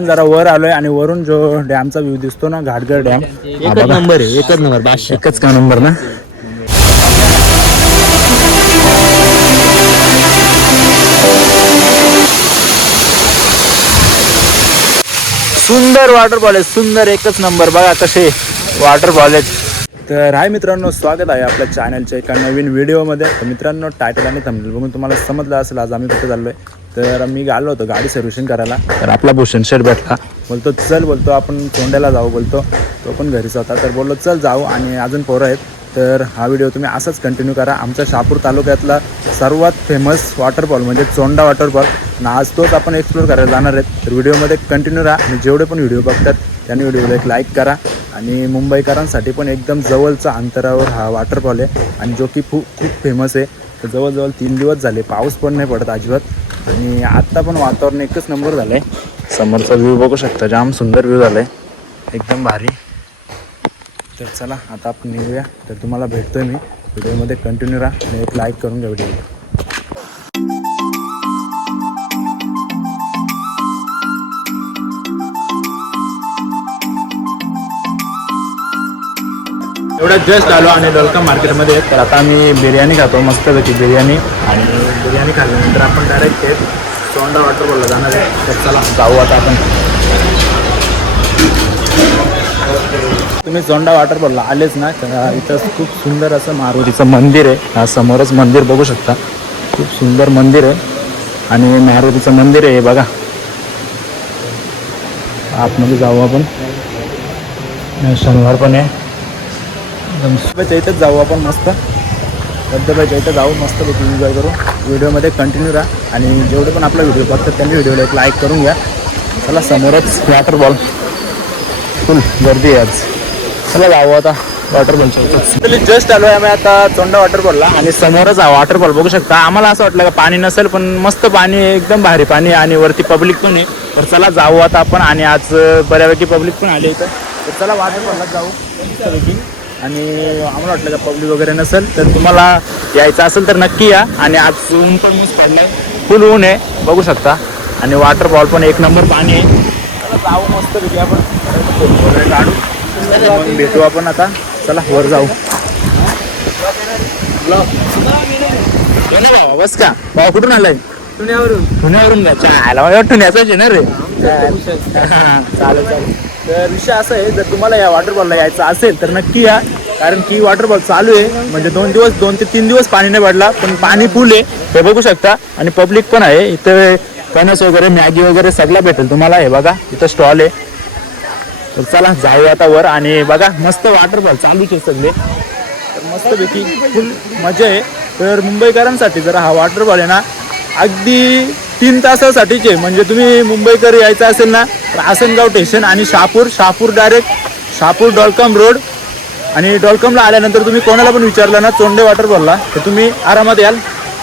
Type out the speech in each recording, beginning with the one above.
आपण जरा वर आलोय आणि वरून जो डॅमचा व्ह्यू दिसतो ना, घाटघर डॅम, एकच नंबर आहे, एकच नंबर. बादशाह एकच का नंबर ना. सुंदर वॉटरफॉल आहे, सुंदर, एकच नंबर. बघा कसे वॉटरफॉल आहेत. तर हाय मित्रांनो, स्वागत आहे आपल्या चॅनलच्या एका नवीन व्हिडिओमध्ये. तर मित्रांनो, टायटल आणि थंबनेल बघून तुम्हाला समजलं असेल आज आम्ही कुठे चाललो आहे. तर मी आलो होतो गाडी सर्व्हिसिंग करायला. तर आपला भूषण शेठ भेटला, बोलतो चल, बोलतो आपण चोंड्याला जाऊ, बोलतो तो पण घरीच होता. तर बोललो चल जाऊ, आणि अजून पोरं आहेत. तर हा व्हिडिओ तुम्ही असाच कंटिन्यू करा. आमच्या शहापूर तालुक्यातला सर्वात फेमस वॉटरफॉल म्हणजे चोंडा वॉटरफॉल, आज तोच आपण एक्सप्लोर करायला जाणार आहेत. तर व्हिडिओमध्ये कंटिन्यू राहा आणि जेवढे पण व्हिडिओ बघतात त्यांनी व्हिडिओला एक लाईक करा. आणि मुंबईकरांसाठी पण एकदम जवळच्या अंतरावर हा वॉटरफॉल आहे, आणि जो की खूप फेमस आहे. तर जवळजवळ 3 दिवस झाले, पाऊस पण नाही पडत अजिबात, आणि आत्ता पण वातावरण एकच नंबर झालं आहे. समोरचा व्ह्यू बघू शकता, जाम सुंदर व्ह्यू झाला आहे, एकदम भारी. तर चला आता आपण निघूया. तर तुम्हाला भेटतोय मी व्हिडिओमध्ये, कंटिन्यू राहा आणि एक लाईक करून घ्या व्हिडिओला. एवढ्यात जस्ट आलो आणि वेलकम मार्केटमध्ये. तर आता आम्ही बिर्याणी खातो, मस्तपैकी बिर्याणी. आणि बिर्याणी खाल्ल्यानंतर आपण डायरेक्ट ते चोंडा वॉटरफॉलला जाणार आहे. तर चला जाऊ आता आपण. तुम्ही चोंडा वॉटरफॉलला आलेच ना, तर इथं खूप सुंदर असं मारुतीचं मंदिर आहे. हा समोरच मंदिर बघू शकता, खूप सुंदर मंदिर आहे. आणि मारुतीचं मंदिर आहे बघा. आतमध्ये जाऊ आपण, शनिवार पण आहे. धबधब्याच्या इथंच जाऊ आपण, मस्त धबधब्याच्या इथं जाऊ, मस्त पैकी एन्जॉय करू. व्हिडिओमध्ये कंटिन्यू राहा आणि जेवढे पण आपला व्हिडिओ बघतात त्यांनी व्हिडिओला एक लाईक करून घ्या. चला समोरच वॉटरफॉल, फुल गर्दी आहे आज. चला जाऊ आता वॉटरफॉलच्या इथं. जस्ट आलो आहे आम्ही आता चोंडा वॉटरफॉलला, आणि समोरच हा वॉटरफॉल बघू शकता. आम्हाला असं वाटलं का पाणी नसेल, पण मस्त पाणी आहे, एकदम भारी पाणी आहे, आणि वरती पब्लिक पण आहे. तर चला जाऊ आता आपण, आणि आज बऱ्यापैकी पब्लिक पण आली इथं. तर चला वॉटरफॉलला जाऊ मस्तपैकी. आणि आम्हाला वाटलं का पब्लिक वगैरे नसेल, तर तुम्हाला यायचं असेल तर नक्की या. आणि आज ऊन पण मस्त पडलं आहे, फुल ऊन आहे बघू शकता, आणि वॉटरफॉल पण एक नंबर पाणी आहे. चला जाऊ मस्तपैकी आपण, फोटो वगैरे काढू, मग भेटू आपण आता. चला वर जाऊ. भावा बस का भावा, कुठून आलाय? पुण्यावरून का? चायला मला ठुण्याचाच आहे ना रे. चालेल चालेल. तर विषय असा आहे, जर तुम्हाला या वॉटरफॉलला यायचं असेल तर नक्की या, कारण की वॉटरफॉल चालू आहे. म्हणजे 2 ते 3 दिवस पाणी नाही पडला, पण पाणी फुल आहे हे बघू शकता. आणि पब्लिक पण आहे इथं. फणस वगैरे, मॅगी वगैरे सगळं भेटेल तुम्हाला. हे बघा इथं स्टॉल आहे. तर चला जाऊ आता वर, आणि बघा मस्त वॉटरफॉल चालूच आहे सगळे. तर मस्तपैकी फुल मजा आहे. तर मुंबईकरांसाठी जर हा वॉटरफॉल आहे ना, अगदी 3 तासासाठीच आहे. म्हणजे तुम्ही मुंबईकर यायचं असेल ना, तर आसनगाव स्टेशन आणि शहापूर डायरेक्ट शहापूर डॉलकम रोड. आणि डॉलकमला आल्यानंतर तुम्ही कोणाला पण विचारलं ना चोंडे वॉटरफॉलला, तर तुम्ही आरामात याल.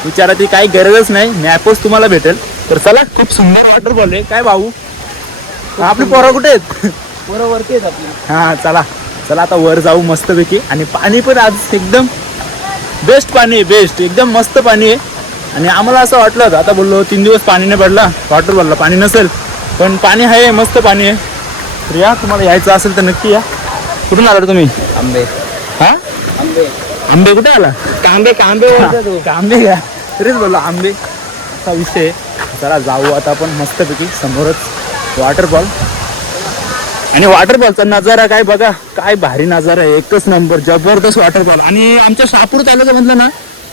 विचारायची काही गरजच नाही, मॅपच तुम्हाला भेटेल. तर चला, खूप सुंदर वॉटरफॉल आहे. काय भाऊ, आपली पोरं कुठे आहेत? पोरं वरती आहेत आपली. हां चला चला आता वर जाऊ मस्तपैकी. आणि पाणी पण आज एकदम बेस्ट पाणी आहे, बेस्ट एकदम मस्त पाणी आहे. आणि आम्हाला असं वाटलं होतं, आता बोललो 3 दिवस पाणी नाही पडला वॉटरफॉलला, पाणी नसेल, पण पाणी आहे, मस्त पाणी आहे. तर या, तुम्हाला यायचं असेल तर नक्की या. कुठून आला तुम्ही? आंबे. हां आंबे कुठे आला? कांबे आंबे का? तरीच बोललो आंबे, असा विषय आहे. चला जाऊ आता आपण मस्तपैकी. समोरच वॉटरफॉल, आणि वॉटरफॉलचा नजारा काय बघा, काय भारी नजारा आहे, एकच नंबर, जबरदस्त वॉटरफॉल. आणि आमच्या शहापूर तालुक्यामधलं ना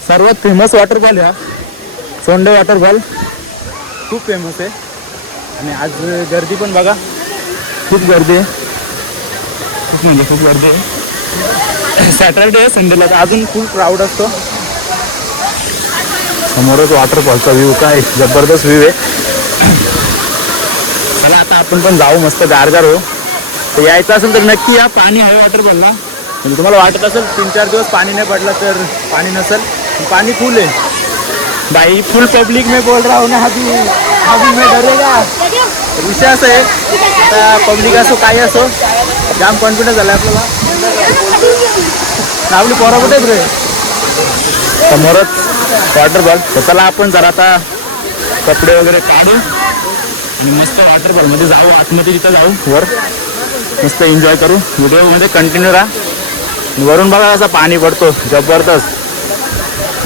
सर्वात फेमस वॉटरफॉल आहे चोंडे वॉटरफॉल, खूप फेमस आहे. आणि आज गर्दी पण बघा, खूप गर्दी आहे, खूप म्हणजे खूप गर्दी आहे. सॅटर्डे संडेला तर अजून खूप क्राऊड असतो. समोरच वॉटरफॉलचा व्ह्यू, काय जबरदस्त व्ह्यू आहे. चला आता आपण पण जाऊ, मस्त गारगार हो. तर यायचं असेल तर नक्की या, पाणी आहे वॉटरफॉलला. म्हणजे तुम्हाला वाटत असेल 3-4 दिवस पाणी नाही पडला तर पाणी नसेल, पाणी फुल आहे भाई, फुल पब्लिक में बोल रहा हूँ ना, अभी मैं डरेगा. विषय असं आहे, आता पब्लिक असो काही असो, जाम कॉन्फिडन्स झाला आपल्याला. आपली पोरं कुठे आहेत रे? समोरच वॉटरफॉल. तर चला आपण जरा आता कपडे वगैरे काढू, आणि मस्त वॉटरफॉलमध्ये जाऊ, आतमध्ये तिथं जाऊ वर, मस्त एन्जॉय करू. व्हिडिओमध्ये कंटिन्यू राहा. वरून बघा असं पाणी पडतो जबरदस्त.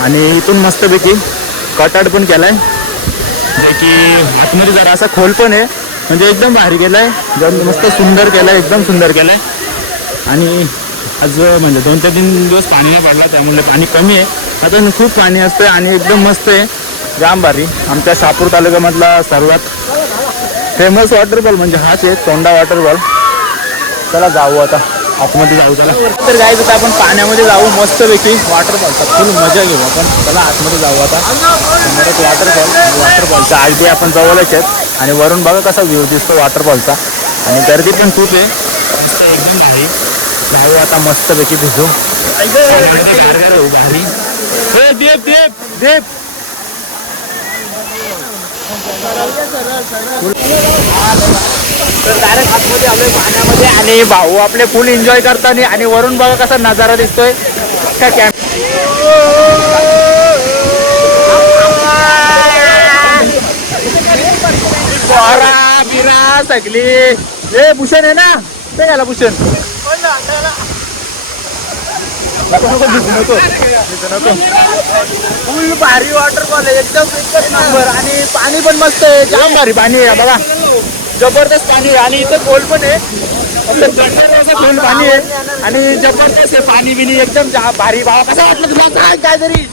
आणि इथून मस्तपैकी कटाड पण केलाय, जे की आतमध्ये जरा असा खोल पण आहे, म्हणजे एकदम भारी केलाय, मस्त सुंदर केलाय, एकदम सुंदर केलाय. आणि आज म्हणजे 2 ते 3 दिवस पाणी नाही पडला, त्यामुळे पाणी कमी आहे. आता खूप पाणी असतं आणि एकदम मस्त आहे, जाम भारी. आमच्या शहापूर तालुक्यामधला सर्वात फेमस वॉटरफॉल म्हणजे हाच आहे, तोंडा वॉटरफॉल. चला जाऊ आता आतमध्ये जाऊ. चला तर गाईज आता आपण पाण्यामध्ये जाऊ मस्तपैकी वॉटरफॉलचा फुल मजा घेऊ आपण. चला आतमध्ये जाऊ आता. समोरच वॉटरफॉलच्या अगदी आपण जवळच आहेत आणि वरून बघा कसा व्ह्यू दिसतो वॉटरफॉलचा. आणि गर्दी पण खूप आहे, मस्त एकदम भारी. जाऊ आता मस्तपैकी भिजू, गारगार होऊ भारी. देप देप देप तर डायरेक्ट आतमध्ये आलोय पाण्यामध्ये आणि भाऊ आपले फुल एन्जॉय करताना. आणि वरून बघा कसा नजारा दिसतोय. बिरा सगली हे भूषण आहे ना, ते घाला भूषण. फुल भारी वॉटरफॉल आहे, एकदम एकच नंबर. आणि पाणी पण मस्त आहे, जाम भारी पाणी आहे बघा, जबरदस्त पाणी आहे. आणि इथं खोल पण आहे, खोल पाणी आहे आणि जबरदस्त आहे पाणी बिनी एकदम भारी. भावा कसा वाटलं तुला? काय तरी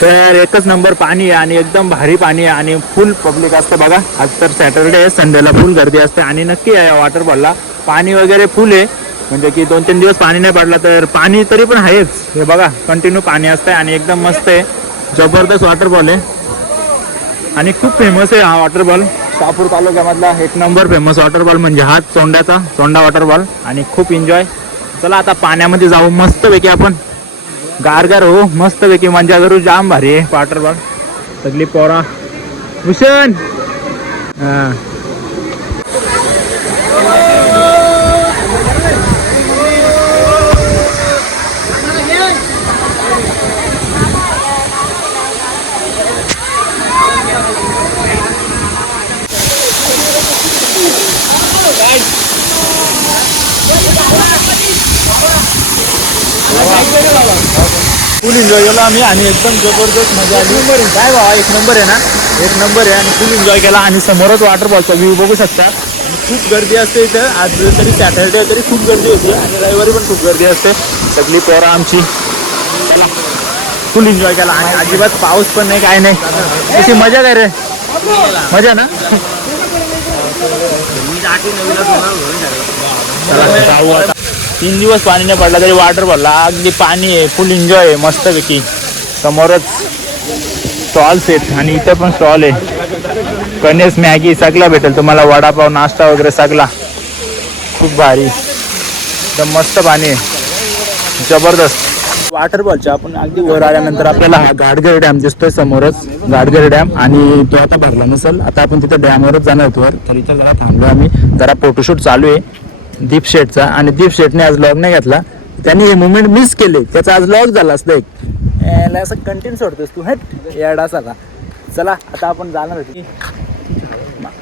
तर एकच नंबर पाणी आहे आणि एकदम भारी पाणी आहे आणि फुल पब्लिक असतं बघा. आज तर सॅटरडे आहे, संडेला फुल गर्दी असते. आणि नक्की आहे वॉटरफॉलला पाणी वगैरे फुल आहे, म्हणजे की 2-3 दिवस पाणी नाही पडला तर पाणी तरी पण आहेच. हे बघा कंटिन्यू पाणी असतंय आणि एकदम मस्त आहे, जबरदस्त वॉटरफॉल आहे आणि खूप फेमस आहे हा वॉटरफॉल. शहापूर तालुक्यामधला एक नंबर फेमस वॉटरफॉल म्हणजे हा तोंडा वॉटरफॉल. आणि खूप एन्जॉय. चला आता पाण्यामध्ये जाऊ मस्तपैकी आपण, गारगार हो, मस्तपैकी मजा करू. जाम भारी आहे वॉटरफॉल. सगळी पोरा भूषण फुल एन्जॉय केला आम्ही आणि एकदम जबरदस्त मजा आली. काय बाबा एक नंबर आहे ना, एक नंबर आहे. आणि फुल एन्जॉय केला. आणि समोरच वॉटरफॉलचा व्ह्यू बघू शकता. आणि खूप गर्दी असते इथं, आज तरी सॅटर्डे तरी खूप गर्दी होती आणि रविवारी पण खूप गर्दी असते. सगळी पोरं आमची चला फुल एन्जॉय केला आणि अजिबात पाऊस पण नाही, काय नाही. कशी मजा काय रे, मजा ना. जाऊ आता. 3 दिवस पाणी नाही पडला तरी वॉटरफॉलला अगदी पाणी आहे, फुल एन्जॉय आहे मस्तपैकी. समोरच स्टॉल्स आहेत आणि इथं पण स्टॉल आहे. कणेस मॅगी सगळा भेटेल तुम्हाला, वडापाव नाश्ता वगैरे सगळा. खूप भारी, एकदम मस्त पाणी आहे, जबरदस्त. वॉटरफॉलच्या आपण अगदी वर आल्यानंतर आपल्याला हा घाटघर डॅम दिसतोय समोरच, घाटघर डॅम. आणि तो आता भरला नसेल, आता आपण तिथं डॅमवरच जाणार होतो वर. तर इथं जरा थांबलो आम्ही, जरा फोटोशूट चालू आहे दीप शेटचा. आणि दीप शेटने आज लॉग नाही घेतला, त्यांनी हे मुवमेंट मिस केले, त्याचा आज लॉग झाला असतं एक. असं कंटिन्यू सोडतोस तू, हट याडा सगळा. चला आता आपण जाणार होती,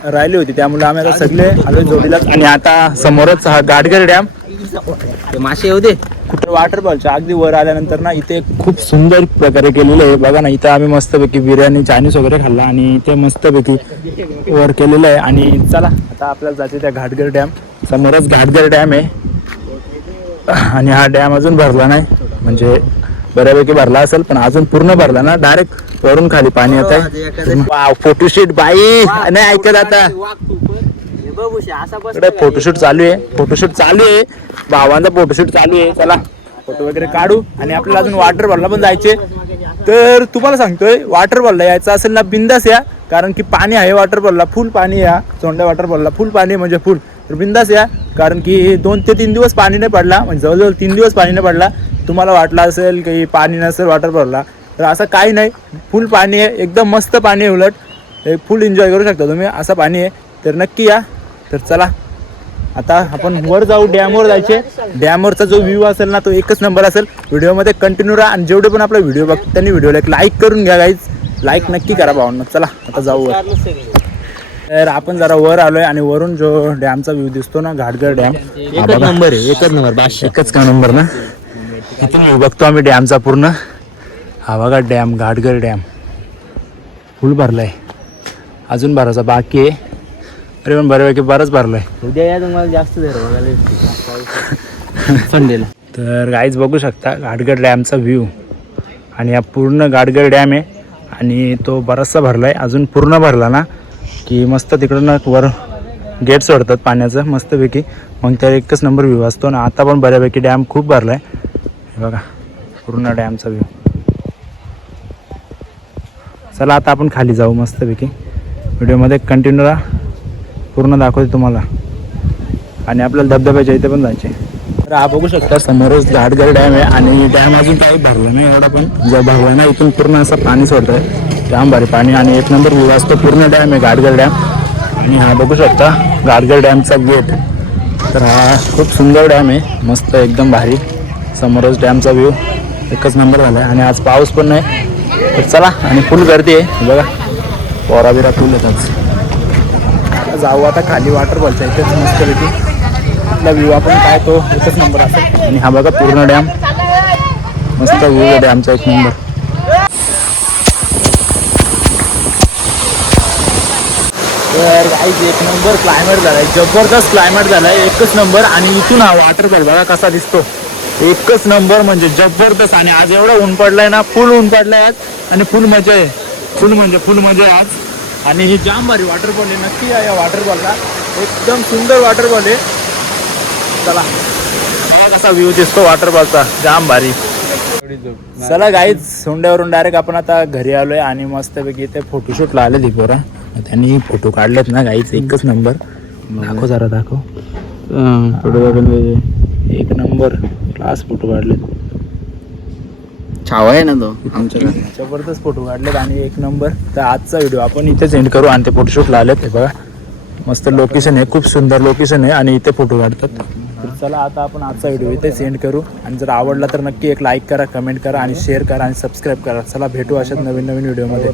राहिली होती, त्यामुळे आम्ही आता सगळे आलो जोडीला. आणि आता समोरच हा घाटघर डॅम. मासे येऊ दे. कुठं वॉटरफॉलच्या अगदी वर आल्यानंतर ना इथे खूप सुंदर प्रकारे केलेलं आहे बघा ना. इथं आम्ही मस्तपैकी बिर्याणी चायनीज वगैरे खाल्ला आणि इथे मस्तपैकी वर केलेलं आहे. आणि चला आता आपल्याला जायचं त्या घाटघर डॅम. समोरच घाटघर डॅम आहे आणि हा डॅम अजून भरला नाही, म्हणजे बऱ्यापैकी भरला असेल पण अजून पूर्ण भरला ना. डायरेक्ट वरून खाली पाणी येत आहे. फोटोशूट बाई नाही ऐकत आता. फोटोशूट चालू आहे, फोटोशूट चालू आहे, भावांचा फोटोशूट चालू आहे. चला फोटो वगैरे काढू आणि आपल्याला अजून वॉटरफॉलला पण जायचे. तर तुम्हाला सांगतोय वॉटरफॉलला यायचं असेल ना बिंदास या, कारण की पाणी आहे वॉटरफॉलला, फुल पाणी या. तोंडा वॉटरफॉलला फुल पाणी म्हणजे फुल. तर बिंदास या, कारण की 2 ते 3 दिवस पाणी नाही पडला, म्हणजे जवळजवळ 3 दिवस पाणी नाही पडला. तुम्हाला वाटलं असेल की पाणी नसेल वॉटरफॉलला, तर असं काही नाही, फुल पाणी आहे, एकदम मस्त पाणी आहे. उलट फुल एन्जॉय करू शकता तुम्ही, असं पाणी आहे. तर नक्की या. तर चला आता आपण वर जाऊ, डॅमवर जायचे. डॅमवरचा जो व्ह्यू असेल ना तो एकच नंबर असेल. व्हिडिओमध्ये कंटिन्यू राहा आणि जेवढे पण आपला व्हिडिओ बघतात त्यांनी व्हिडिओला एक लाईक करून घ्या गाईज. लाईक नक्की करा भावांनो. चला आता जाऊ वर. तर आपण जरा वर आलोय आणि वरून जो डॅमचा व्ह्यू दिसतो ना, घाटगर डॅम, एकच नंबर आहे, एकच नंबर बादशाह. एकच का नंबर ना. इथून व्ह्यू बघतो आम्ही डॅमचा पूर्ण. हा बघा डॅम, घाटगर डॅम फुल भरलाय. अजून भरायचा बाकी आहे. अरे पण बऱ्यापैकी बरंच भरलाय. उद्या या तुम्हाला जास्त संडेला. तर गाईज बघू शकता घाटगर डॅमचा व्ह्यू. आणि हा पूर्ण घाटगर डॅम आहे आणि तो बराचसा भरला आहे. अजून पूर्ण भरला ना की मस्त तिकडून वर गेट सोडतात पाण्याचं मस्तपैकी. मग त्या एकच नंबर व्ह्यू असतो ना. आता पण बऱ्यापैकी डॅम खूप भरला आहे. हे बघा पूर्ण डॅमचा व्ह्यू. चला आता आपण खाली जाऊ मस्तपैकी. व्हिडिओमध्ये कंटिन्यू राहा, पूर्ण दाखवते तुम्हाला. आणि आपल्याला धबधब्याच्या इथे पण जायचे. तर हा बघू शकता समोरच घाटगर डॅम आहे आणि डॅम अजून काही भरला नाही एवढा, पण जर भरला ना इथून पूर्ण असं पाणी सोडतं आहे. जाम भारी पाणी आणि एक नंबर व्ह्यू असतो. पूर्ण डॅम आहे घाटगर डॅम. आणि हा बघू शकता घाटगर डॅमचा गेट. तर हा खूप सुंदर डॅम आहे, मस्त एकदम भारी. समोरच डॅमचा व्ह्यू एकच नंबर झाला आहे. आणि आज पाऊस पण नाही. तर चला आणि फुल गर्दी आहे बघा, पोराबिरा फुल येतात. जाऊ आता खाली वॉटरफॉलच्या इथेच मस्तपैकी. आपला व्ह्यू आपण काय तो एकच नंबर असेल. आणि हा बघा पूर्ण डॅम, मस्त व्ह्यू आहे डॅमचा एक नंबर. तर गाईज एक नंबर क्लायमेट झालाय, जबरदस्त क्लायमेट झालाय, एकच नंबर. आणि इथून हा वॉटरफॉल बघा कसा दिसतो, एकच नंबर म्हणजे जबरदस्त. आणि आज एवढं ऊन पडलंय ना, फुल ऊन पडलंय आज. आणि फुल मजा आहे, फुल मजा आहे आज. आणि ही जाम भारी वॉटरफॉल आहे, नक्की या वॉटरफॉलला. एकदम सुंदर वॉटरफॉल आहे. चला बघा कसा व्ह्यू दिसतो वॉटरफॉलचा, जाम भारी. चला गाईज सोंड्यावरून डायरेक्ट आपण आता घरी आलोय. आणि मस्तपैकी इथे फोटोशूटला आले दीपोरा. त्यांनी फोटो काढलेत ना गाईज, एकच नंबर. दाखव जरा दाखव फोटो. एक नंबर क्लास फोटो काढलेत. छावा आहे ना तो आमच्याकडे. जबरदस्त फोटो काढलेत आणि एक नंबर. तर आजचा व्हिडिओ आपण इथेच एंड करू. आणि ते फोटोशूटला आलेत, हे बघा मस्त लोकेशन आहे, खूप सुंदर लोकेशन आहे. आणि इथे फोटो काढतात. तर चला आता आपण आजचा व्हिडिओ इथे सेंड करू. आणि जर आवडला तर नक्की एक लाईक करा, कमेंट करा आणि शेअर करा आणि सबस्क्राईब करा. चला भेटू अशाच नवीन व्हिडिओमध्ये.